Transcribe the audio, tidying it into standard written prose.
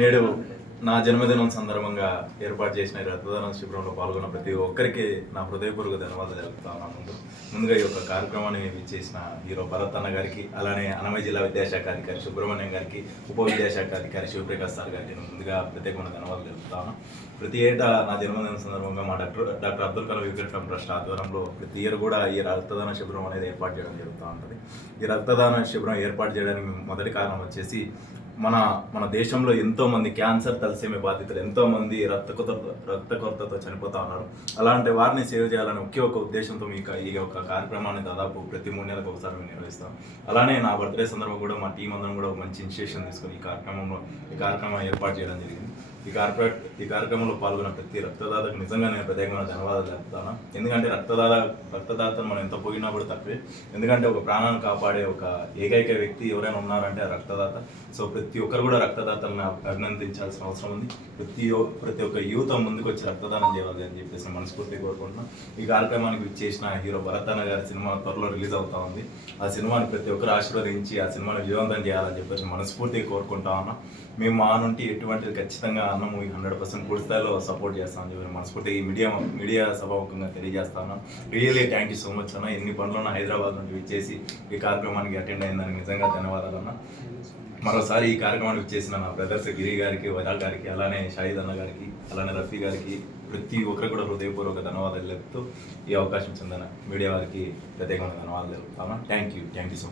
నేడు నా జన్మదినం సందర్భంగా ఏర్పాటు చేసిన రక్తదాన శిబిరంలో పాల్గొన్న ప్రతి ఒక్కరికి నా హృదయపూర్వక ధన్యవాదాలు తెలుపుతాను. ముందుగా ఈ యొక్క కార్యక్రమాన్ని చేసిన హీరో భరత్ అన్న గారికి, అలానే అన్నమయ్య జిల్లా విద్యాశాఖ అధికారి సుబ్రహ్మణ్యం గారికి, ఉప విద్యాశాఖ అధికారి శివప్రకాష్ సార్ గారికి ముందుగా ప్రత్యేకమైన ధన్యవాదాలు తెలుపుతాను. ప్రతి ఏటా నా జన్మదినం సందర్భంగా మా డాక్టర్ అబ్దుల్ కలాం విగ్రహం ట్రస్ట్ ఆధ్వర్యంలో ప్రతి ఇయర్ కూడా ఈ రక్తదాన శిబిరం అనేది ఏర్పాటు చేయడం జరుగుతూ ఉంటుంది. ఈ రక్తదాన శిబిరం ఏర్పాటు చేయడానికి మొదటి కారణం వచ్చేసి మన దేశంలో ఎంతోమంది క్యాన్సర్, తలసేమియా బాధితులు ఎంతోమంది రక్త కొరతతో చనిపోతూ ఉన్నారు. అలాంటి వారిని సేవ్ చేయాలని ఒకే ఒక ఉద్దేశంతో ఈ యొక్క కార్యక్రమాన్ని దాదాపు ప్రతి 3 నెలలకు ఒకసారి మేము నిర్వహిస్తాం. అలానే నా బర్త్డే సందర్భంగా కూడా మా టీం అందరం కూడా ఒక మంచి ఇనిషియేషన్ తీసుకొని ఈ కార్యక్రమం ఏర్పాటు చేయడం జరిగింది. ఈ కార్యక్రమంలో పాల్గొన్న ప్రతి రక్తదాతకు నిజంగా నేను ప్రత్యేకమైన ధన్యవాదాలు చెప్తాను. ఎందుకంటే రక్తదాతను మనం ఎంత పోయినా కూడా తక్కువే. ఎందుకంటే ఒక ప్రాణాన్ని కాపాడే ఒక ఏకైక వ్యక్తి ఎవరైనా ఉన్నారంటే ఆ రక్తదాత. సో ప్రతి ఒక్కరు కూడా రక్తదాతలను అభినందించాల్సిన అవసరం ఉంది. ప్రతి ఒక్క యువత ముందుకు వచ్చి రక్తదానం చేయాలి అని చెప్పేసి మనస్ఫూర్తి కోరుకుంటున్నాం. ఈ కార్యక్రమానికి విచ్చేసిన హీరో భరత్ అన్న గారి సినిమా త్వరలో రిలీజ్ అవుతా ఉంది. ఆ సినిమాని ప్రతి ఒక్కరు ఆశీర్వదించి ఆ సినిమాని విజయవంతం చేయాలని చెప్పేసి మనస్ఫూర్తిగా కోరుకుంటా ఉన్నాం. మేము మా నుండి ఎటువంటిది ఖచ్చితంగా అన్న మూవీ 100% పూర్తి స్థాయిలో సపోర్ట్ చేస్తామని చెప్పి మనస్ఫూర్తి ఈ మీడియా సభాముఖంగా తెలియజేస్తాను. Really thank you so much అన్న. ఎన్ని పనులున్నా హైదరాబాద్ నుండి విచ్చేసి ఈ కార్యక్రమానికి అటెండ్ అయిందని నిజంగా ధన్యవాదాలు అన్న. మరోసారి ఈ కార్యక్రమానికి వచ్చేసిన నా బ్రదర్స్ గిరి గారికి, వరాల్ గారికి, అలానే షాహిద్ అన్న గారికి, అలానే రఫీ గారికి, ప్రతి ఒక్కరు కూడా హృదయపూర్వక ధన్యవాదాలు చెప్తూ ఈ అవకాశం చెందిన మీడియా వారికి ప్రత్యేకమైన ధన్యవాదాలు తెలుపుతాను. Thank you so much.